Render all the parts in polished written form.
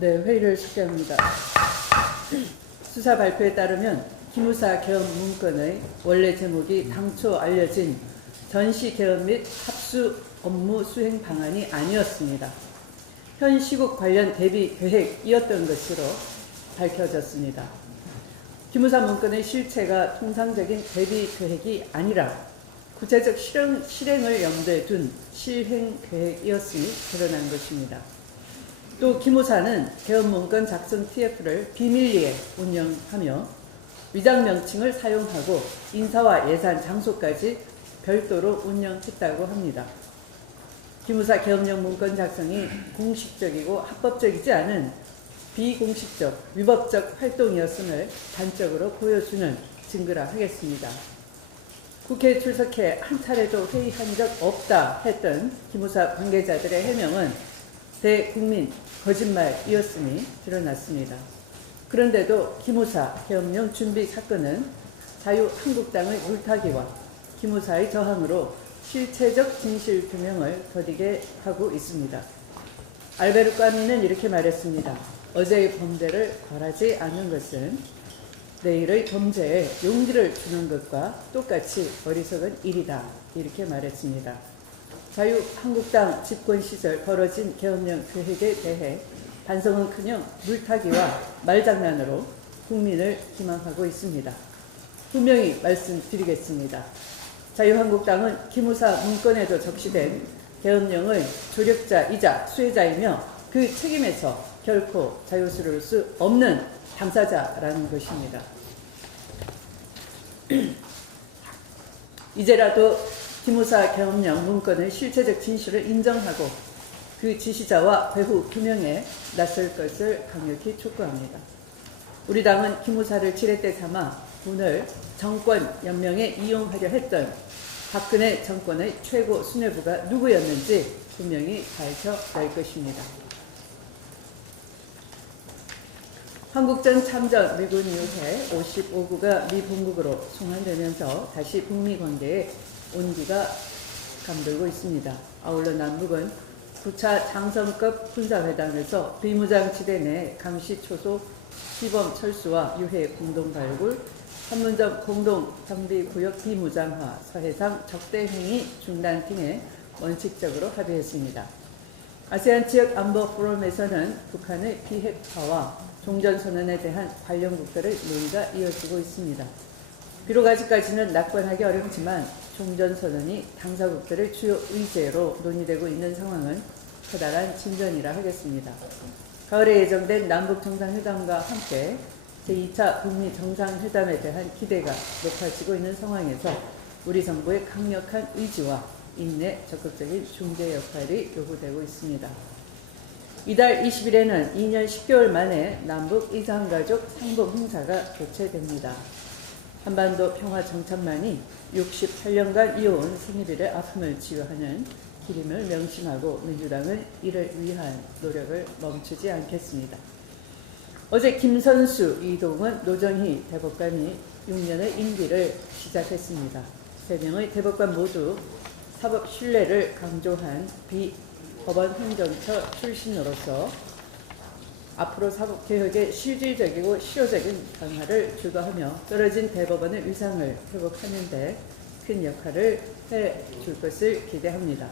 네, 회의를 시작합니다. 수사 발표에 따르면 기무사 개업 문건의 원래 제목이 당초 알려진 전시 개업 및 합수 업무 수행 방안이 아니었습니다. 현 시국 관련 대비 계획이었던 것으로 밝혀졌습니다. 기무사 문건의 실체가 통상적인 대비 계획이 아니라 구체적 실행을 염두에 둔 실행 계획이었음이 드러난 것입니다. 또 기무사는 개업 문건 작성 TF를 비밀리에 운영하며 위장 명칭을 사용하고 인사와 예산, 장소까지 별도로 운영했다고 합니다. 기무사 개업령 문건 작성이 공식적이고 합법적이지 않은 비공식적, 위법적 활동이었음을 단적으로 보여주는 증거라 하겠습니다. 국회에 출석해 한 차례도 회의한 적 없다 했던 기무사 관계자들의 해명은 대국민 거짓말이었음이 드러났습니다. 그런데도 기무사 개업령 준비 사건은 자유한국당의 물타기와 기무사의 저항으로 실체적 진실 규명을 더디게 하고 있습니다. 알베르 까미는 이렇게 말했습니다. 어제의 범죄를 벌하지 않는 것은 내일의 범죄에 용기를 주는 것과 똑같이 어리석은 일이다. 이렇게 말했습니다. 자유한국당 집권 시절 벌어진 개업령 계획에 대해 반성은커녕 물타기와 말장난으로 국민을 기망하고 있습니다. 분명히 말씀드리겠습니다. 자유한국당은 기무사 문건에도 적시된 개업령의 조력자이자 수혜자이며 그 책임에서 결코 자유스러울 수 없는 당사자라는 것입니다. 이제라도 기무사 개업령 문건의 실체적 진실을 인정하고 그 지시자와 배후 규명에 나설 것을 강력히 촉구합니다. 우리 당은 기무사를 지렛대 삼아 군을 정권 연명에 이용하려 했던 박근혜 정권의 최고 수뇌부가 누구였는지 분명히 밝혀낼 것입니다. 한국전 참전 미군 이후에 55구가 미 본국으로 송환되면서 다시 북미 관계에 온기가 감돌고 있습니다. 아울러 남북은 9차 장성급 군사회담에서 비무장지대 내 감시 초소 시범 철수와 유해 공동 발굴, 판문점 공동 정비구역 비무장화, 서해상 적대행위 중단 등에 원칙적으로 합의했습니다. 아세안 지역 안보 포럼에서는 북한의 비핵화와 종전선언에 대한 관련 국가의 논의가 이어지고 있습니다. 비록 아직까지는 낙관하기 어렵지만 종전선언이 당사국들의 주요 의제로 논의되고 있는 상황은 커다란 진전이라 하겠습니다. 가을에 예정된 남북정상회담과 함께 제2차 북미 정상회담에 대한 기대가 높아지고 있는 상황에서 우리 정부의 강력한 의지와 인내, 적극적인 중재 역할이 요구되고 있습니다. 이달 20일에는 2년 10개월 만에 남북 이산가족 상봉 행사가 개최됩니다. 한반도 평화 정착만이 68년간 이어온 생일의 아픔을 치유하는 길임을 명심하고 민주당은 이를 위한 노력을 멈추지 않겠습니다. 어제 김선수, 이동은, 노정희 대법관이 6년의 임기를 시작했습니다. 3명의 대법관 모두 사법 신뢰를 강조한 비법원 행정처 출신으로서 앞으로 사법개혁의 실질적이고 실효적인 변화를 주도하며 떨어진 대법원의 위상을 회복하는 데 큰 역할을 해줄 것을 기대합니다.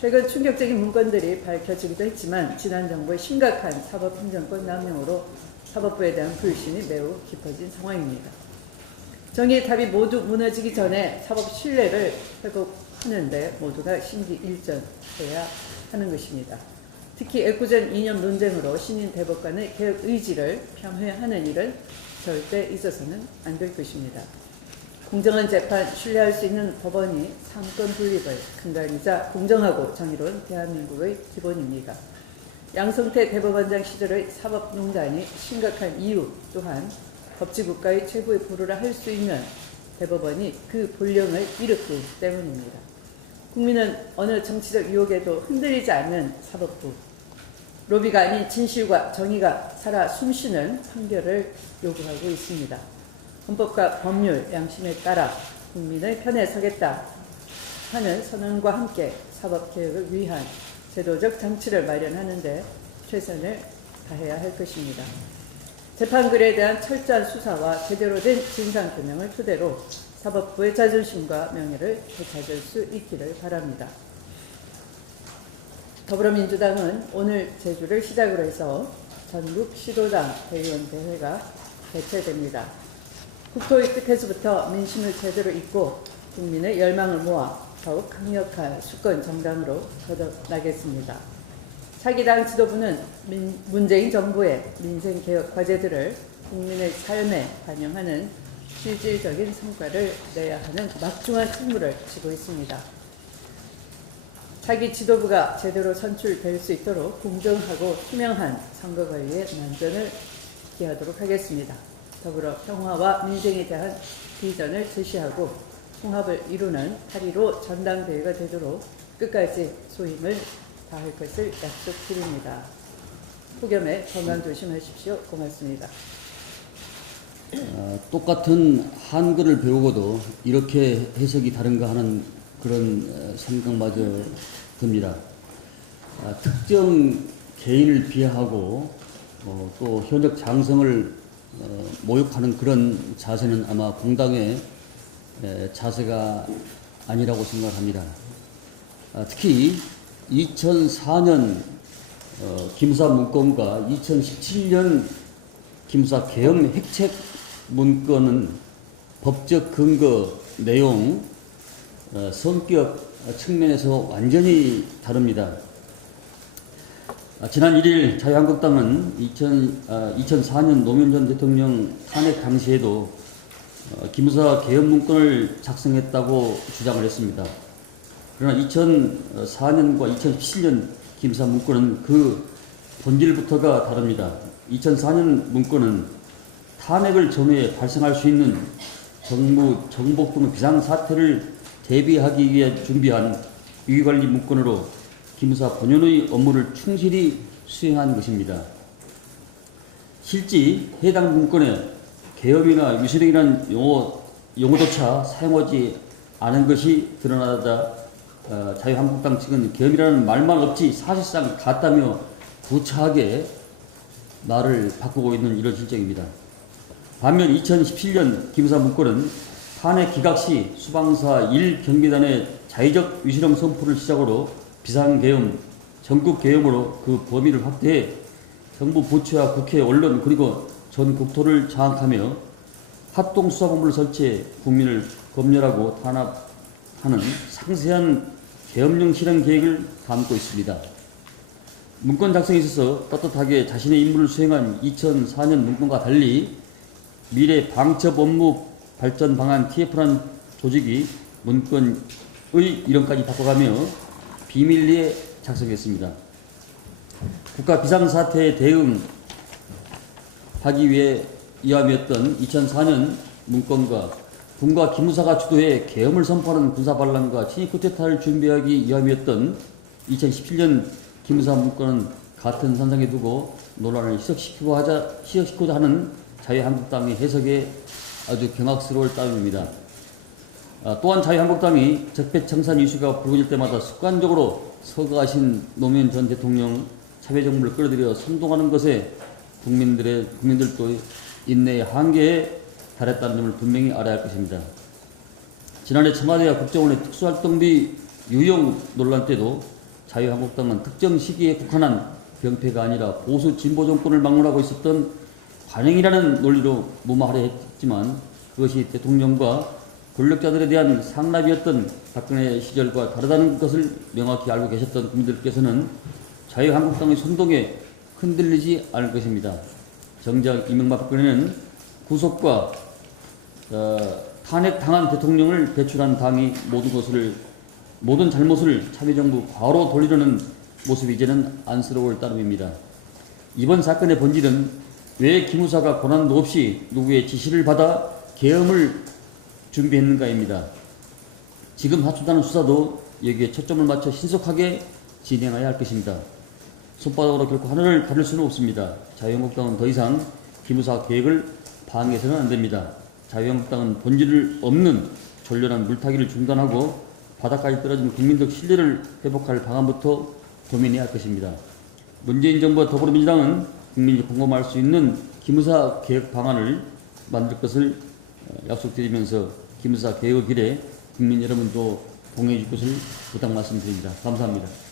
최근 충격적인 문건들이 밝혀지기도 했지만 지난 정부의 심각한 사법행정권 남용으로 사법부에 대한 불신이 매우 깊어진 상황입니다. 정의의 탑이 모두 무너지기 전에 사법 신뢰를 회복하는 데 모두가 심기일전해야 하는 것입니다. 특히 애꿎은 이념 논쟁으로 신임 대법관의 개혁 의지를 폄훼하는 일은 절대 있어서는 안 될 것입니다. 공정한 재판, 신뢰할 수 있는 법원이 삼권 분립의 근간이자 공정하고 정의로운 대한민국의 기본입니다. 양성태 대법원장 시절의 사법농단이 심각한 이유 또한 법치국가의 최고의 보루라 할 수 있는 대법원이 그 본령을 잃었기 때문입니다. 국민은 어느 정치적 유혹에도 흔들리지 않는 사법부, 로비가 아닌 진실과 정의가 살아 숨쉬는 판결을 요구하고 있습니다. 헌법과 법률, 양심에 따라 국민의 편에 서겠다 하는 선언과 함께 사법개혁을 위한 제도적 장치를 마련하는 데 최선을 다해야 할 것입니다. 재판글에 대한 철저한 수사와 제대로 된 진상규명을 토대로 사법부의 자존심과 명예를 되찾을 수 있기를 바랍니다. 더불어민주당은 오늘 제주를 시작으로 해서 전국 시도당 대의원 대회가 개최됩니다. 국토의 끝에서부터 민심을 제대로 잇고 국민의 열망을 모아 더욱 강력한 수권 정당으로 거듭나겠습니다. 차기 당 지도부는 문재인 정부의 민생개혁 과제들을 국민의 삶에 반영하는 실질적인 성과를 내야 하는 막중한 책무를 지고 있습니다. 차기 지도부가 제대로 선출될 수 있도록 공정하고 투명한 선거관리의 난전을 기하도록 하겠습니다. 더불어 평화와 민생에 대한 비전을 제시하고 통합을 이루는 8.15 전당대회가 되도록 끝까지 소임을 다할 것을 약속드립니다. 폭염에 건강 조심하십시오. 고맙습니다. 똑같은 한글을 배우고도 이렇게 해석이 다른가 하는 그런 생각마저 듭니다. 특정 개인을 비하하고 또 현역 장성을 모욕하는 그런 자세는 아마 공당의 자세가 아니라고 생각합니다. 특히 2004년 기무사 문건과 2017년 기무사 계엄 핵책 문건은 법적 근거, 내용, 성격 측면에서 완전히 다릅니다. 지난 1일 자유한국당은 2004년 노무현 전 대통령 탄핵 당시에도 기무사 계엄 문건을 작성했다고 주장을 했습니다. 그러나 2004년과 2017년 기무사 문건은 그 본질부터가 다릅니다. 2004년 문건은 탄핵을 전후에 발생할 수 있는 정부 정복 등 비상사태를 대비하기 위해 준비한 위기관리 문건으로 기무사 본연의 업무를 충실히 수행한 것입니다. 실제 해당 문건에 계엄이나 유세력이라는 용어조차 사용하지 않은 것이 드러나자 자유한국당 측은 계엄이라는 말만 없지 사실상 같다며 구차하게 말을 바꾸고 있는 이런 실정입니다. 반면 2017년 기무사 문건은 탄핵 기각 시 수방사 1경비단의 자의적 위시령 선포를 시작으로 비상계엄, 전국계엄으로 그 범위를 확대해 정부 부처와 국회, 언론 그리고 전 국토를 장악하며 합동수사본부를 설치해 국민을 검열하고 탄압하는 상세한 계엄령 실행 계획을 담고 있습니다. 문건 작성에 있어서 떳떳하게 자신의 임무를 수행한 2004년 문건과 달리 미래 방첩 업무 발전 방안 TF라는 조직이 문건의 이름까지 바꿔가며 비밀리에 작성했습니다. 국가 비상사태에 대응하기 위해 이함이었던 2004년 문건과 군과 기무사가 주도해 계엄을 선포하는 군사반란과 친위 쿠데타를 준비하기 위함이었던 2017년 기무사 문건은 같은 선상에 두고 논란을 희석시키고자 하는 자유한국당의 해석에 아주 경악스러울 따름입니다. 또한 자유한국당이 적폐청산 이슈가 불거질 때마다 습관적으로 서거하신 노무현 전 대통령 참여정부를 끌어들여 선동하는 것에 국민들도 인내의 한계에 달했다는 점을 분명히 알아야 할 것입니다. 지난해 청와대와 국정원의 특수활동비 유용 논란 때도 자유한국당은 특정 시기에 국한한 병폐가 아니라 보수 진보 정권을 막론하고 있었던 관행이라는 논리로 무마하려 했지만 그것이 대통령과 권력자들에 대한 상납이었던 박근혜 시절과 다르다는 것을 명확히 알고 계셨던 국민들께서는 자유한국당의 선동에 흔들리지 않을 것입니다. 정작 이명박 박근혜는 구속과 탄핵당한 대통령을 배출한 당이 모든 잘못을 참여정부 과로 돌리려는 모습이 이제는 안쓰러울 따름입니다. 이번 사건의 본질은 왜 기무사가 권한도 없이 누구의 지시를 받아 계엄을 준비했는가입니다. 지금 하초다는 수사도 여기에 초점을 맞춰 신속하게 진행해야 할 것입니다. 손바닥으로 결코 하늘을 가릴 수는 없습니다. 자유한국당은 더 이상 기무사 계획을 방해해서는 안 됩니다. 자유한국당은 본질 없는 졸렬한 물타기를 중단하고 바닥까지 떨어진 국민적 신뢰를 회복할 방안부터 고민해야 할 것입니다. 문재인 정부와 더불어민주당은 국민이 공감할 수 있는 기무사 개혁 방안을 만들 것을 약속드리면서 기무사 개혁의 길에 국민 여러분도 동행해 줄 것을 부탁 말씀드립니다. 감사합니다.